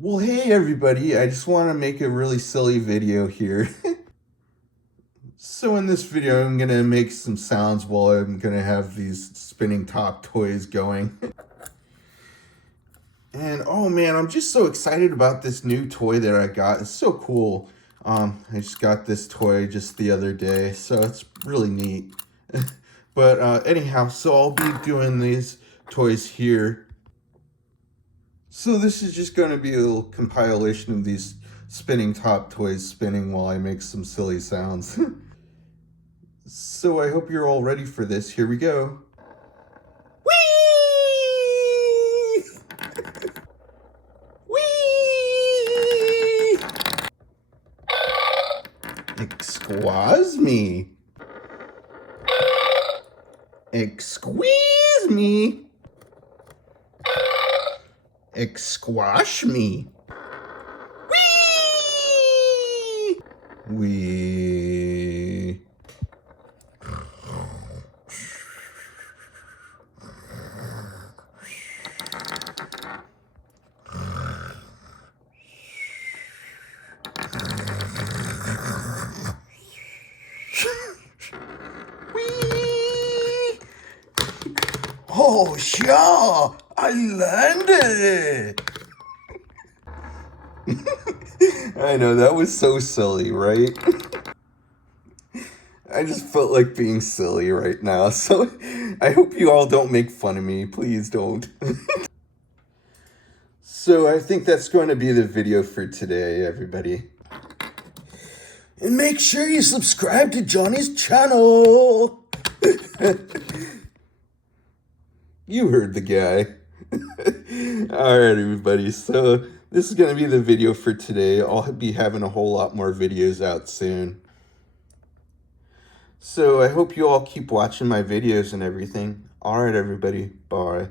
Well, hey everybody, I just want to make a really silly video here. So in this video, I'm going to make some sounds while I'm going to have these spinning top toys going. And oh man, I'm just so excited about this new toy that I got. It's so cool. I just got this toy just the other day, so it's really neat. But anyhow, so I'll be doing these toys here. So this is just going to be a little compilation of these spinning top toys spinning while I make some silly sounds. So I hope you're all ready for this. Here we go. Whee! Whee! Excuse me. Excuse me. Squash me. Whee! Wee. Whee! Oh, sure! I landed! I know, that was so silly, right? I just felt like being silly right now, so I hope you all don't make fun of me. Please don't. So I think that's going to be the video for today, everybody. And make sure you subscribe to Johnny's channel. You heard the guy. All right, everybody. So this is going to be the video for today. I'll be having a whole lot more videos out soon. So I hope you all keep watching my videos and everything. All right, everybody. Bye.